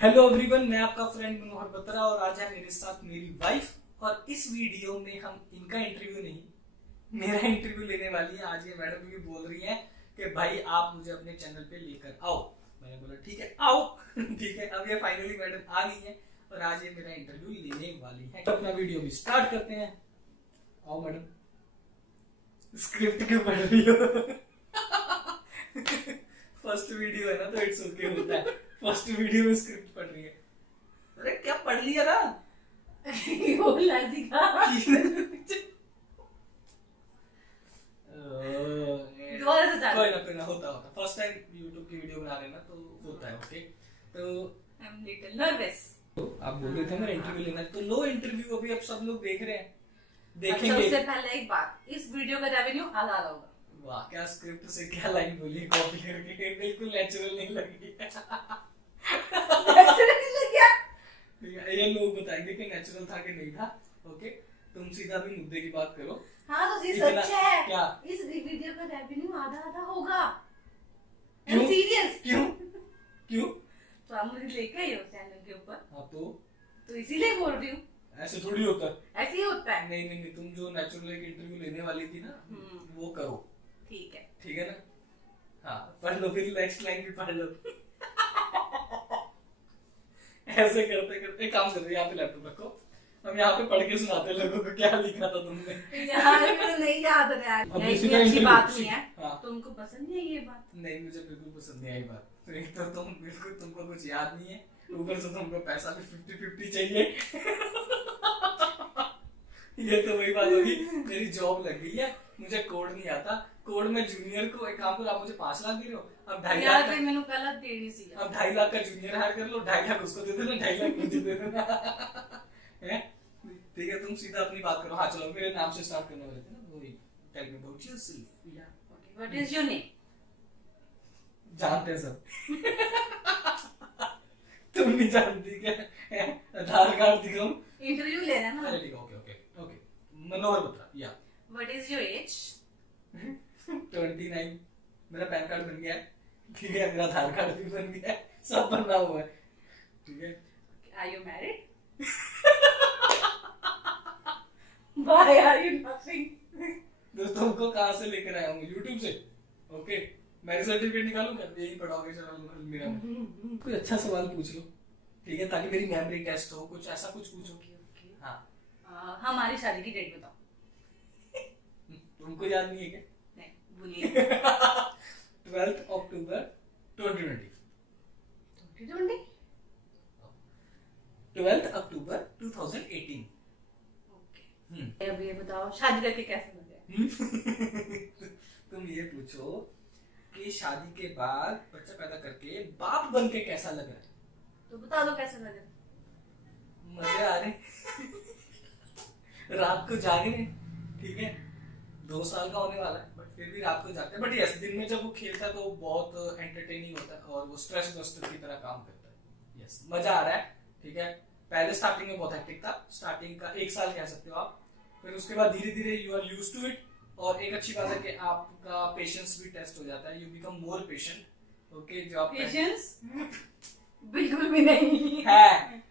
Hello everyone, मैं आपका friend मनोहर बत्रा और आज है मेरे साथ मेरी वाइफ। और इस वीडियो में हम इनका इंटरव्यू नहीं, मेरा इंटरव्यू लेने वाली है। आज ये मैडम भी बोल रही है कि भाई आप मुझे अपने चैनल पे लेकर आओ। मैंने बोला ठीक है आओ। ठीक है, अब ये फाइनली मैडम आ गई है और आज ये मेरा इंटरव्यू लेने वाली है। तो अपना वीडियो भी स्टार्ट करते हैं। आओ मैडम। स्क्रिप्ट क्यों पढ़ रही हो? फर्स्ट वीडियो है ना तो इट्स ओके होता है। फर्स्ट वीडियो में स्क्रिप्ट पढ़ रही है। अरे क्या पढ़ लिया ना? बोलना सीखा। कोई ना होता फर्स्ट टाइम यूट्यूब की वीडियो बना रहे ना तो होता है। ओके तो आई एम लिटिल नर्वस। तो आप बोल रहे थे मेरा इंटरव्यू लेना है तो लो इंटरव्यू अभी अब सब लोग देख रहे हैं, अच्छा, देखेंगे। उससे पहले एक बात, इस वीडियो का रेवेन्यू आधा होगा। वाह, क्या स्क्रिप्ट से क्या लाइन बोली कॉपी करके, बिल्कुल नेचुरल नहीं लगी। ये लोग बताएंगे कि नेचुरल था कि नहीं था। ओके, तुम सीधा भी मुद्दे की बात करो। हाँ तो ये सच है। क्या इस वीडियो का रेवेन्यू आधा आधा होगा। क्यों? सीरियस क्यों क्यों? तो आप मुझे लेके आए हो चैनल के ऊपर। हाँ तो इसीलिए बोल रही हूँ। ऐसे थोड़ी होता है। ऐसे ही होता है। नहीं, तुम जो नेचुरल एक इंटरव्यू लेने वाली थी ना वो करो। ठीक है ना? हाँ पढ़ लो, फिर नेक्स्ट लाइन भी पढ़ लो। ऐसे करते करते एक काम कर रहे, यहाँ पे लैपटॉप रखो, हम यहाँ पे पढ़ के सुनाते लोगों को क्या लिखा था तुमने। यार मुझे नहीं याद है। इतनी अच्छी बात नहीं है। हाँ। तुमको पसंद नहीं है ये बात? नहीं, मुझे बिल्कुल पसंद नहीं आई बात। तो एक तो तुम बिल्कुल, तुमको कुछ याद नहीं है, ऊपर से तुमको पैसा भी 50-50 चाहिए। ये तो वही बात होगी, मेरी जॉब लग गई है, मुझे कोड नहीं आता। कोड में जूनियर को एक काम करो, आप मुझे 5 लाख दे रहे हो, अब 2.5 लाख का, मैंने गलत दे दी सी। अब 2.5 लाख का जूनियर हायर कर लो, 2.5 लाख उसको दे देना, 2.5 लाख मुझे दे देना। हैं? ठीक है, तुम सीधा अपनी बात करो। हाँ चलो, मेरे नाम से स्टार्ट करने वाले थे ना, वही टेल मी अबाउट योरसेल्फ। या okay, what is your name? जानते हैं सब। तुम नहीं जानती क्या? आधार कार्ड दिखाऊं? इंटरव्यू लेना ना। अरे ठीक है, ओके मनोहर बत्रा। या व्हाट इज योर एज? 29। मेरा पैन कार्ड बन गया है, ठीक है, मेरा आधार कार्ड भी बन गया है, सब बना हुआ है। ठीक है, are you married? Why are you laughing? दोस्तों को कहाँ से लेकर आया हूँ? यूट्यूब से। ओके, मैरिज सर्टिफिकेट निकालूं क्या? यही पढ़ाओगे चलो मेरा में। कोई अच्छा सवाल पूछ लो, ठीक है, ताकि मेरी मेमोरी टेस्ट हो, कुछ ऐसा कुछ पूछो। हाँ, हमारी शादी की डेट बताओ। तुमको याद नहीं है क्या? नहीं, भूलिए। 12 अक्टूबर 2020। 2020? 12 अक्टूबर 2018। ओके। अब ये बताओ, शादी करके कैसा लगा? तुम ये पूछो कि शादी के बाद बच्चा पैदा करके बाप बन के कैसा लग रहा है? तो बता दो कैसा लगा। मजे आ रहे। रात को जागे, ठीक है, 2 साल का होने वाला है बट फिर भी रात को जागता है। बट यस, दिन में जब वो खेलता है तो वो बहुत एंटरटेनिंग होता है और वो स्ट्रेस बस्टर की तरह काम करता है। यस, मजा आ रहा है। ठीक है, पहले स्टार्टिंग में बहुत हेक्टिक था, स्टार्टिंग का 1 साल कह सकते हो आप, फिर उसके बाद धीरे धीरे you are used to it. और एक अच्छी बात है कि आपका पेशेंस भी टेस्ट हो जाता है, you become more patient. Okay, जो आप पेशेंस बिल्कुल भी नहीं है।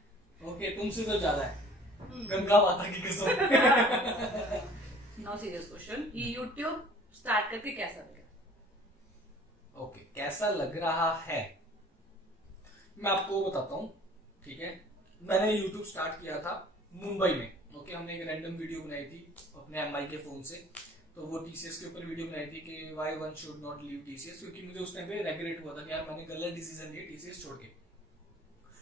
ओके, तुमसे तो ज्यादा है, गंगा माता की कसम। नो सीरियस क्वेश्चन, ये YouTube स्टार्ट करके कैसा लगा? ओके, कैसा लग रहा है मैं आपको बताता हूँ। ठीक है, मैंने YouTube स्टार्ट किया था मुंबई में। ओके, हमने एक रैंडम वीडियो बनाई थी अपने MI के फोन से, तो वो TCS के ऊपर वीडियो बनाई थी कि why one should not leave TCS, क्योंकि मुझे उस टाइम पे रिग्रेट हुआ था कि यार मैंने गलत डिसीजन लिया TCS छोड़ के।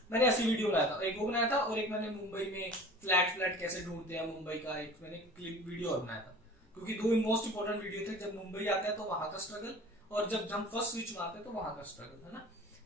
मैंने ऐसी वीडियो बनाया था, एक वो बनाया था और एक मैंने मुंबई में फ्लैट कैसे ढूंढते हैं मुंबई का एक मैंने क्लिप वीडियो और बनाया था, क्योंकि 2 मोस्ट इंपोर्टेंट वीडियो थे। जब मुंबई आता है तो वहां का स्ट्रगल, और जब हम फर्स्ट स्विच मारते हैं तो वहां का स्ट्रगल, है ना,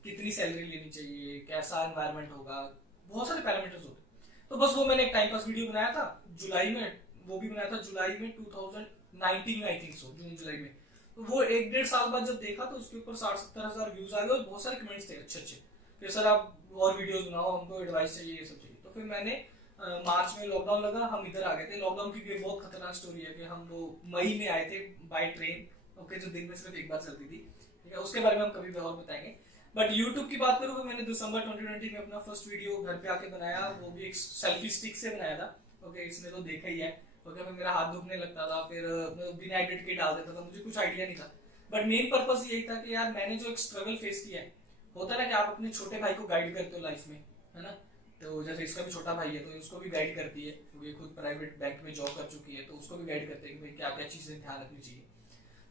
कितनी सैलरी लेनी चाहिए, कैसा एनवायरमेंट होगा, बहुत सारे पैरामीटर्स होते हैं। तो बस वो मैंने एक टाइम पास वीडियो बनाया था जुलाई में, वो भी बनाया था जुलाई में 2019 में, आई थिंक सो, जून जुलाई में। तो वो 1-1.5 साल बाद जब देखा तो उसके ऊपर 60-70 हजार व्यूज आ गए और बहुत सारे कमेंट्स थे अच्छे। फिर सर आप और वीडियोस बनाओ, हमको एडवाइस चाहिए, ये सब चाहिए। तो फिर मैंने मार्च में लॉकडाउन लगा, हम इधर आ गए थे। लॉकडाउन की भी बहुत खतरनाक स्टोरी है कि हम वो मई में आए थे बाय ट्रेन। ओके, जो दिन में सिर्फ एक बार चलती थी। ठीक है, उसके बारे में हम कभी भी और बताएंगे। बट यूट्यूब की बात करूँ तो मैंने दिसंबर 2020 में अपना फर्स्ट वीडियो घर पे आके बनाया, वो भी एक सेल्फी स्टिक से बनाया था। ओके, इसमें तो देखा ही है। ओके, फिर मेरा हाथ दुखने लगता था, फिर मैं बिना एडिट के डाल देता था, मुझे कुछ आइडिया नहीं था। बट मेन पर्पस यही था कि यार मैंने जो एक स्ट्रगल फेस किया है, होता है ना कि आप अपने छोटे भाई को गाइड करते हो लाइफ में, है ना। तो जैसे इसका भी छोटा भाई है तो उसको भी गाइड करती है, क्योंकि खुद प्राइवेट बैंक में जॉब कर चुकी है, तो उसको भी गाइड करते हैं कि भाई क्या क्या चीजें ध्यान रखनी चाहिए।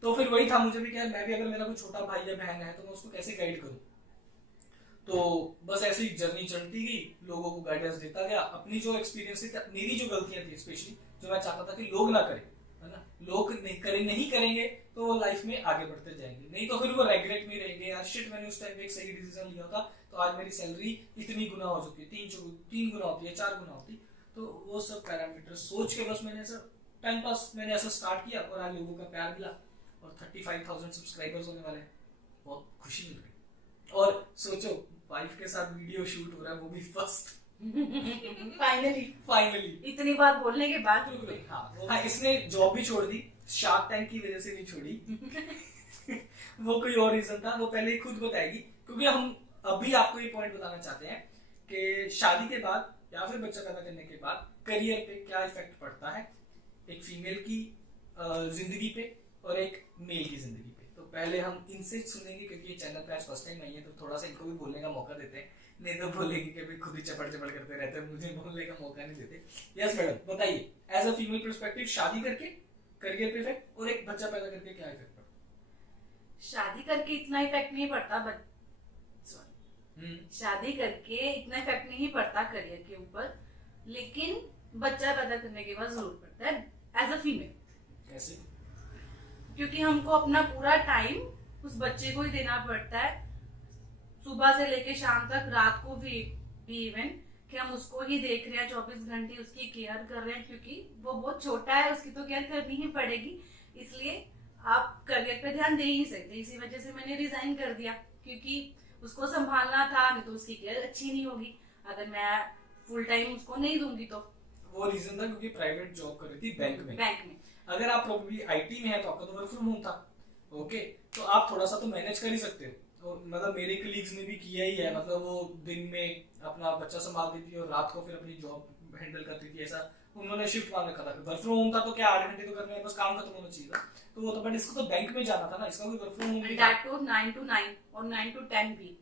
तो फिर वही था मुझे भी, क्या मैं भी अगर मेरा कोई छोटा भाई या बहन है तो मैं उसको कैसे गाइड करूं। तो बस ऐसे ही जर्नी चलती गई, लोगों को गाइडेंस देता गया, अपनी जो एक्सपीरियंस थी, मेरी जो गलतियां थी स्पेशली, जो मैं चाहता था कि लोग ना करें, है ना, लोग नहीं करेंगे तो वो लाइफ में आगे बढ़ते जाएंगे, नहीं तो फिर वो रेग्रेट में रहेंगे, यार शिट मैंने उस टाइम पे एक सही डिसीजन लिया था तो आज मेरी सैलरी इतनी गुना हो चुकी है, तीन गुना होती है, 4 गुना होती। तो वो सब पैरामीटर सोच के बस मैंने ऐसा टाइम पास मैंने ऐसा स्टार्ट किया, और आज लोगों का प्यार मिला और 35,000 सब्सक्राइबर्स होने वाले हैं, बहुत खुशी मिल रही। और सोचो वाइफ के साथ वीडियो शूट हो रहा है, वो भी फर्स्ट। फाइनली इतनी बात बोलने के बाद। हाँ, इसने जॉब भी छोड़ दी, शार्क टैंक की वजह से नहीं छोड़ी। वो कोई और रीजन था, वो पहले ही खुद बताएगी, क्योंकि हम अभी आपको ये पॉइंट बताना चाहते हैं कि शादी के बाद या फिर बच्चा पैदा करने के बाद करियर पे क्या इफेक्ट पड़ता है, एक फीमेल की जिंदगी पे और एक मेल की जिंदगी पे। तो पहले हम इनसे सुनेंगे, क्योंकि ये चैनल पे आज फर्स्ट टाइम आई है, तो थोड़ा सा इनको भी बोलने का मौका देते हैं, नहीं तो बोलेगी कि भाई खुद ही चपड़ चपड़ करते रहते हैं, मुझे बोलने का मौका नहीं देते। यस मैडम, बताइए एज अ फीमेल पर्सपेक्टिव, शादी करके करियर पे इफेक्ट और एक बच्चा पैदा करके क्या इफेक्ट पड़ता है? शादी करके इतना इफेक्ट नहीं पड़ता, बट शादी करके इतना इफेक्ट नहीं पड़ता करियर के ऊपर, लेकिन बच्चा पैदा करने के बाद जरूर पड़ता है एज अ फीमेल। कैसे? क्योंकि हमको अपना पूरा टाइम उस बच्चे को ही देना पड़ता है, सुबह से लेके शाम तक, रात को भी इवन, कि हम उसको ही देख रहे हैं 24 घंटे, उसकी केयर कर रहे हैं, क्योंकि वो बहुत छोटा है, उसकी तो केयर करनी ही पड़ेगी। इसलिए आप करियर पे ध्यान दे ही सकते। इसी वजह से मैंने रिजाइन कर दिया, क्योंकि उसको संभालना था, नहीं तो उसकी केयर अच्छी नहीं होगी अगर मैं फुल टाइम उसको नहीं दूंगी तो। वो रीजन था क्योंकि प्राइवेट जॉब कर रही थी बैंक में। अगर आप प्रोबेबली आईटी में है तो आपका तो वर्क फ्रॉम होम था, ओके, तो आप थोड़ा सा तो मैनेज कर ही सकते हो। और मतलब मेरे कलीग्स ने भी किया ही है, मतलब वो दिन में अपना बच्चा संभालती थी और रात को फिर अपनी जॉब हैंडल करती थी, ऐसा उन्होंने शिफ्ट मान रखा था। वर्क फ्रॉम होम था तो क्या 8 घंटे तो करने हैं, बस काम खत्म होना चाहिए था, तो वो तो, बट इसको तो बैंक में जाना था ना, इसका कोई वर्क फ्रॉम होम नहीं था। 9 to 9 और 9 to 10 भी।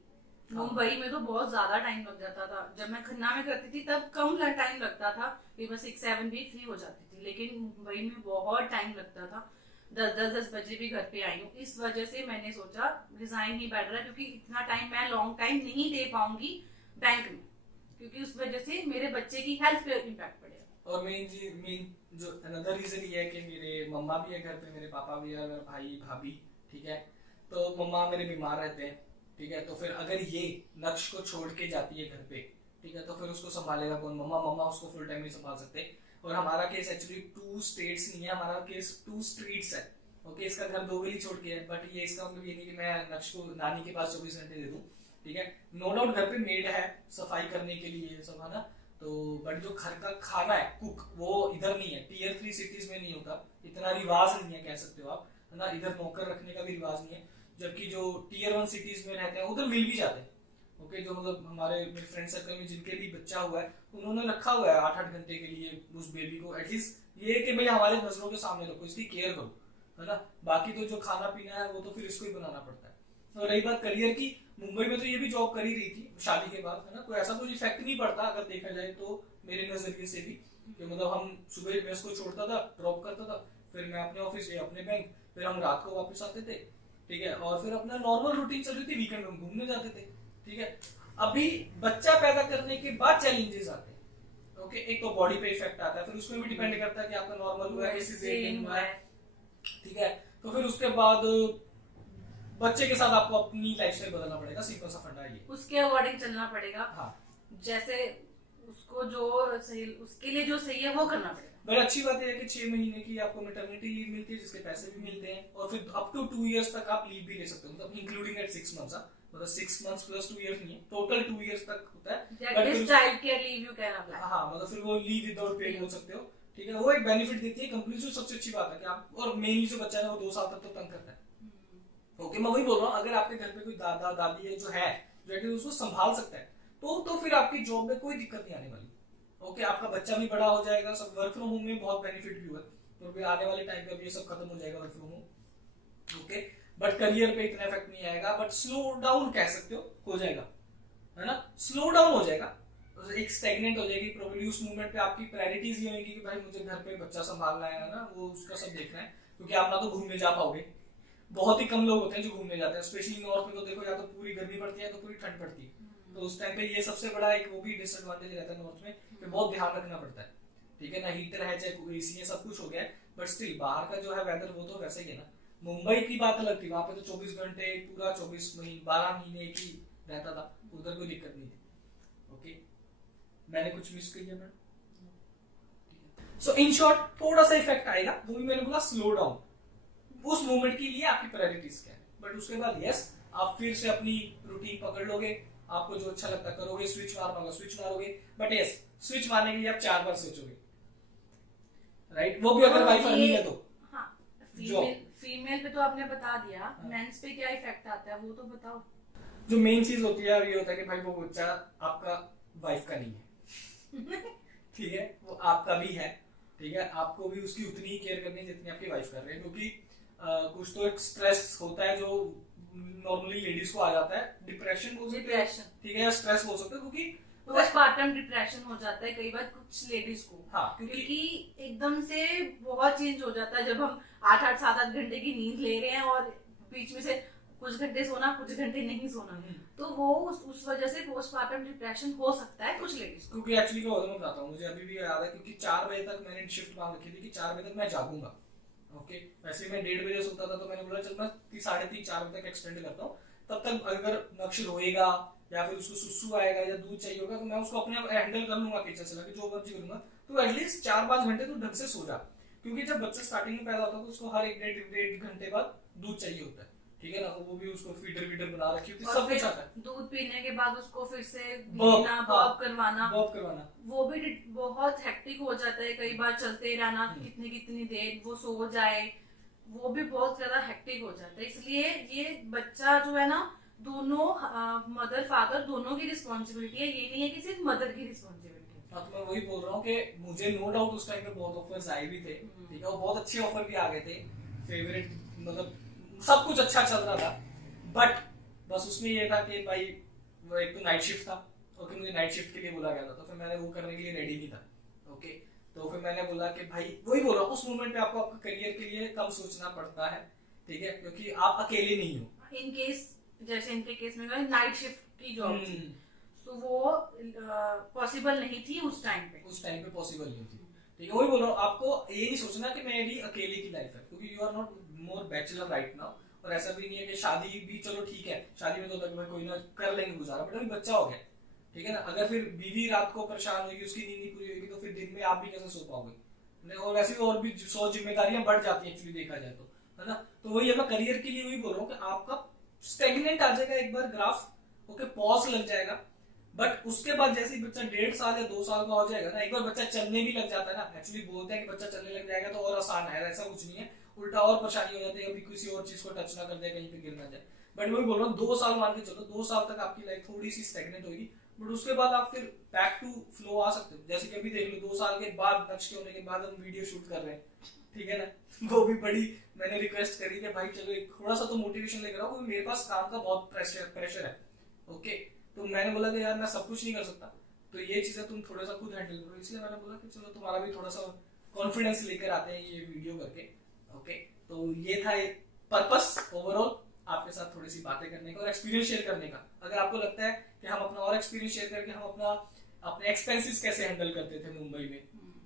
मुंबई में तो बहुत ज्यादा टाइम लग जाता था, जब मैं खन्ना में करती थी तब कम टाइम लगता था, मैं 6-7 भी फ्री हो जाती थी, लेकिन मुंबई में बहुत टाइम लगता था। 10 बजे भी घर पे आई हूँ, इस वजह से मैंने सोचा रिजाइन ही बेटर है, क्योंकि इतना टाइम मैं लॉन्ग टाइम नहीं दे पाऊंगी बैंक में, क्योंकि उस वजह से मेरे बच्चे की हेल्थ पे इम्पैक्ट पड़ेगा। और मेन जो अनदर रीजन ये है कि मेरे मम्मा भी है घर पे, मेरे पापा भी है, मेरे भाई भाभी, ठीक है, तो मम्मा मेरे बीमार रहते हैं, ठीक है, तो फिर अगर ये नक्श को छोड़ के जाती है घर पे, ठीक है, तो फिर उसको संभालेगा कौन? मम्मा उसको फुल टाइम नहीं संभाल सकते। और हमारा केस एक्चुअली 2 स्टेट्स नहीं है, हमारा केस 2 स्ट्रीट्स है, ओके, इसका घर 2 गली छोड़ के है, बट ये इसका मतलब ये नहीं कि मैं नक्श को नानी के पास 24 घंटे दे दूं, ठीक है। नो डाउट घर पे मेड है सफाई करने के लिए सब, है ना, तो बट जो घर का खाना है कुक, वो इधर नहीं है, टियर 3 सिटीज में नहीं होता, इतना रिवाज नहीं है, कह सकते हो आप, है ना, इधर नौकर रखने का भी रिवाज नहीं है, जबकि जो टियर 1 सिटीज में रहते हैं उधर मिल भी जाते हैं, ओके, जो मतलब हमारे मेरे फ्रेंड सर्कल में जिनके भी बच्चा हुआ है उन्होंने रखा हुआ है 8-8 घंटे के लिए उस बेबी को, एटलीस्ट ये कि भाई हमारे नजरों के सामने रखो, इसकी केयर करो, है ना, बाकी तो जो खाना पीना है वो तो फिर इसको ही बनाना पड़ता है। और रही बात करियर की, मुंबई में तो ये भी जॉब कर ही रही थी शादी के बाद, है ना, कोई ऐसा कुछ इफेक्ट नहीं पड़ता अगर देखा जाए तो मेरे नजरिए से भी, कि मतलब हम सुबह मैं इसको छोड़ता था, ड्रॉप करता था, फिर मैं अपने ऑफिस या अपने बैंक, फिर हम रात को वापस आते थे, ठीक है, और फिर अपना नॉर्मल रूटीन चल रही थी, वीकेंड में घूमने जाते थे, ठीक है। अभी बच्चा पैदा करने के बाद चैलेंजेस आते हैं, ओके, एक तो बॉडी पे इफेक्ट आता है, फिर उसमें भी डिपेंड करता है कि आपका नॉर्मल हुआ है, सिजेरियन हुआ है, ठीक है, तो फिर उसके बाद बच्चे के साथ आपको अपनी लाइफस्टाइल बदलना पड़ेगा, सिंपल सा फंडा है, उसके अकॉर्डिंग चलना पड़ेगा, हाँ, जैसे उसको जो सही, उसके लिए जो सही है वो करना पड़ेगा। बड़ी अच्छी बात है कि 6 महीने की आपको मैटरनिटी लीव मिलती है, जिसके पैसे भी मिलते हैं, और फिर अप टू 2 इयर्स तक आप लीव भी ले सकते हो, मतलब इंक्लूडिंग एट 6 मंथ्स, मतलब 6 मंथ्स प्लस 2 इयर्स नहीं है, टोटल 2 इयर्स तक होता है, but child care leave you can apply, हाँ, मतलब फिर वो लीव विदाउट पे हो सकते हो, ठीक है, वो एक बेनिफिट देती है कंपनी, जो सबसे अच्छी बात है कि आप, और मेनली जो बच्चा है वो 2 साल तक तो तंग करता है, ओके, मैं वही बोल रहा हूँ, अगर आपके घर पे कोई दादा दादी है जो है, जो एटलीस्ट उसको संभाल सकता है, तो फिर आपकी जॉब में कोई दिक्कत नहीं आने वाली। ओके, आपका बच्चा भी बड़ा हो जाएगा, सब वर्क फ्रॉम होम में बहुत बेनिफिट भी हुआ है, तो फिर आने वाले टाइम पे ये सब खत्म हो जाएगा work from home. Okay, but career पे इतना इफेक्ट नहीं आएगा, बट स्लो डाउन कह सकते हो जाएगा, है ना, स्लो डाउन हो जाएगा, एक स्टेगनेंट हो जाएगी प्रोबेबली। उस मूवमेंट पे आपकी प्रायोरिटीज ये होंगी कि भाई मुझे घर पे बच्चा संभालना है ना, वो उसका सब देखना है, क्योंकि आप ना तो घूमने जा पाओगे, बहुत ही कम लोग होते हैं जो घूमने जाते हैं, स्पेशली नॉर्थ में तो देखो, या तो पूरी गर्मी पड़ती है तो पूरी ठंड पड़ती है, तो उस टाइम पे ये सबसे बड़ा एक वो भी डिसएडवांटेज रहता है नॉर्थ में, कि बहुत ध्यान रखना पड़ता है, ठीक है ना, हीटर है चाहे एसी है, सब कुछ हो गया है, बट स्टिल बाहर का जो है वेदर वो तो वैसा ही है ना। मुंबई की बात अलग थी, वहां पे तो 24 घंटे पूरा 24 महीने 12 महीने की रहता था, उधर कोई दिक्कत नहीं थी। ओके, मैंने कुछ मिस किया मैम? सो इन शॉर्ट थोड़ा सा इफेक्ट आएगा, वो भी मैंने बोला स्लो डाउन, उस मोमेंट के लिए आपकी प्रायोरिटीज क्या है, बट उसके बाद यस आप फिर से अपनी रूटीन पकड़ लोगे, आपको जो अच्छा लगता करोगे, स्विच मारना होगा स्विच मारोगे, बट यस स्विच मारने के लिए आप 4 बार सोचोगे, राइट, वो भी अगर वाइफ अर्निंग है तो। हाँ, फीमेल पे तो आपने बता दिया, मेंस पे क्या इफेक्ट आता है वो तो बताओ। जो मेन चीज होती है ये होता है कि भाई वो बच्चा आपका वाइफ का नहीं है ठीक है, वो आपका भी है, ठीक है, आपको भी उसकी उतनी ही केयर करनी है जितनी आपकी वाइफ कर रही है, क्योंकि कुछ तो एक स्ट्रेस होता है जो नॉर्मली लेडीज को आ जाता है, डिप्रेशन बोल सकते हैं, ठीक है, या स्ट्रेस बोल सकते हैं, क्योंकि पोस्टपार्टम डिप्रेशन हो जाता है कई बार कुछ लेडीज को। हाँ, क्योंकि एकदम से बहुत चेंज हो जाता है, जब हम 7-8 घंटे की नींद ले रहे हैं और बीच में से कुछ घंटे सोना कुछ घंटे नहीं सोना, तो वो उस वजह से पोस्टपार्टम डिप्रेशन हो सकता है कुछ लेडीज। क्योंकि एक्चुअली क्या होता है मैं बताता हूँ, मुझे अभी भी याद है, क्योंकि 4 बजे तक मैंने शिफ्ट मांग रखी थी कि 4 बजे तक मैं जागूंगा। ओके, वैसे मैं 1:30 बजे सोता था, तो मैंने बोला चल मैं 3:30-4 बजे तक एक्सटेंड करता हूँ, तब तक अगर नक्श रोएगा या फिर उसको सुसु आएगा या दूध चाहिए होगा तो मैं उसको अपने आप हैंडल कर लूंगा, किचन से लगे जो मर्जी करूंगा, तो एटलीस्ट 4-5 घंटे तो ढंग से सो जा, क्योंकि जब बच्चा स्टार्टिंग में पैदा होता है तो उसको हर 1-1.5 घंटे बाद दूध चाहिए होता है, ठीक है ना, वो भी उसको फीडर बना रखी होती है, सब कुछ आता है, दूध पीने के बाद उसको फिर से बर्प करवाना, वो भी बहुत हेक्टिक हो जाता है, कई बार चलते रहना कितनी देर, वो सो जाए, वो भी बहुत ज्यादा हेक्टिक हो जाता है, इसलिए ये बच्चा जो है ना दोनों मदर फादर दोनों की रिस्पॉन्सिबिलिटी है, ये नहीं है कि सिर्फ मदर की रिस्पॉन्सिबिलिटी। हाँ, तो मैं वही बोल रहा हूँ कि मुझे नो डाउट उस टाइम पे बहुत ऑफर्स आए भी थे, ठीक है, और बहुत अच्छे ऑफर भी आ गए थे, फेवरेट मतलब सब कुछ अच्छा चल रहा था, बट बस उसमें ये था कि भाई वो एक तो नाइट शिफ्ट था, ओके, मुझे नाइट शिफ्ट के लिए बोला गया था, तो फिर मैंने वो करने के लिए रेडी नहीं था। ओके, तो फिर मैंने बोला कि भाई वही बोल रहा हूँ, उस मोमेंट पे आपको आपके करियर के लिए कम सोचना पड़ता है, ठीक है, क्योंकि आप अकेले नहीं हो। इन केस जैसे इनके केस में नाइट शिफ्ट की जॉब थी, तो वो पॉसिबल नहीं थी उस टाइम पे पॉसिबल नहीं थी, ठीक है, वही बोल रहा हूँ, आपको ये नहीं सोचना कि मेरी अकेले की लाइफ है, क्योंकि you are not more bachelor right now, और ऐसा भी नहीं है कि शादी भी चलो ठीक है, शादी में तो होता है कि कोई ना कर लेंगे गुजारा, बट अभी बच्चा हो गया, ठीक है ना, अगर फिर बीवी रात को परेशान होगी, उसकी नींद नहीं पूरी होगी, तो फिर दिन में आप भी कैसे सो पाओगे, और वैसे और भी 100 जिम्मेदारियां बढ़ जाती है एक्चुअली देखा जाए तो, है ना, तो वही है, मैं करियर के लिए वही बोल रहा हूँ कि आपका स्टेगनेंट आ जाएगा एक बार ग्राफ, ओके, पॉज लग जाएगा, बट उसके बाद जैसे ही बच्चा 1.5 साल या 2 साल का हो जाएगा ना, एक बार बच्चा चलने भी लग जाता है ना, एक्चुअली बोलते हैं कि बच्चा चलने लग जाएगा तो और आसान है, ऐसा कुछ नहीं है, उल्टा और परेशानी हो जाती है, अभी किसी और चीज को टच ना कर दे, कहीं पे गिर ना जाए, बट वही बोल रहा हूँ 2 साल मान के चलो, 2 साल तक आपकी लाइफ थोड़ी सी स्टेगनेंट होगी, बट उसके बाद आप फिर बैक टू फ्लो आ सकते हो, जैसे कि अभी देख लो 2 साल के बाद नक्श के होने के बाद हम वीडियो शूट कर रहे हैं, ठीक है ना, वो भी बड़ी मैंने रिक्वेस्ट करी कि भाई चलो एक थोड़ा सा तो मोटिवेशन लेकर आओ, क्योंकि मेरे पास काम का बहुत प्रेशर है, ओके, तो मैंने बोला कि यार मैं सब कुछ नहीं कर सकता, तो ये चीजें तुम थोड़ा सा खुद हैंडल करो, इसलिए मैंने बोला कि चलो तुम्हारा भी थोड़ा सा कॉन्फिडेंस लेकर आते हैं ये वीडियो करके, ओके, तो ये था एक पर्पस ओवरऑल आपके साथ थोड़ी सी बातें करने का और एक्सपीरियंस शेयर करने का। अगर आपको लगता है कि हम अपना और एक्सपीरियंस शेयर करके हम अपने एक्सपेंसेस कैसे हैंडल करते थे मुंबई में,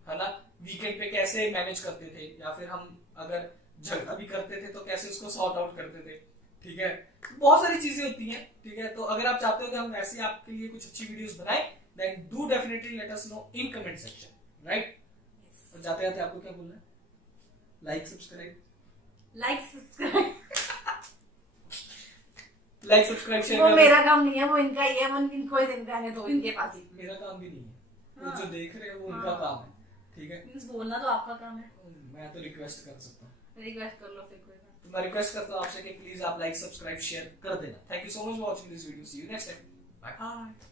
है ना, वीकेंड पे कैसे मैनेज करते थे, या फिर हम अगर झगड़ा भी करते थे तो कैसे उसको सॉर्ट आउट करते थे, ठीक है, बहुत सारी चीजें होती हैं, ठीक है, तो अगर आप चाहते हो कि हम ऐसे आपके लिए कुछ अच्छी वीडियोस बनाएं, then do definitely let us know in comment section, right. और जाते जाते आपको क्या बोलना है? लाइक सब्सक्राइब शेयर, वो मेरा काम नहीं है, वो इनका ही है, वो इनको ही दिन रहने दो, इनके पास ही, मेरा काम भी नहीं है, हाँ, वो जो देख रहे हैं वो उनका काम है, ठीक है, बोलना तो आपका काम है, मैं तो रिक्वेस्ट कर सकता हूँ, रिक्वेस्ट कर लो फिर कोई बात। तो मैं रिक्वेस्ट करता हूँ आपसे कि प्लीज आप लाइक सब्सक्राइब शेयर कर देना। Thank you so much for watching this video, see you next time, bye bye.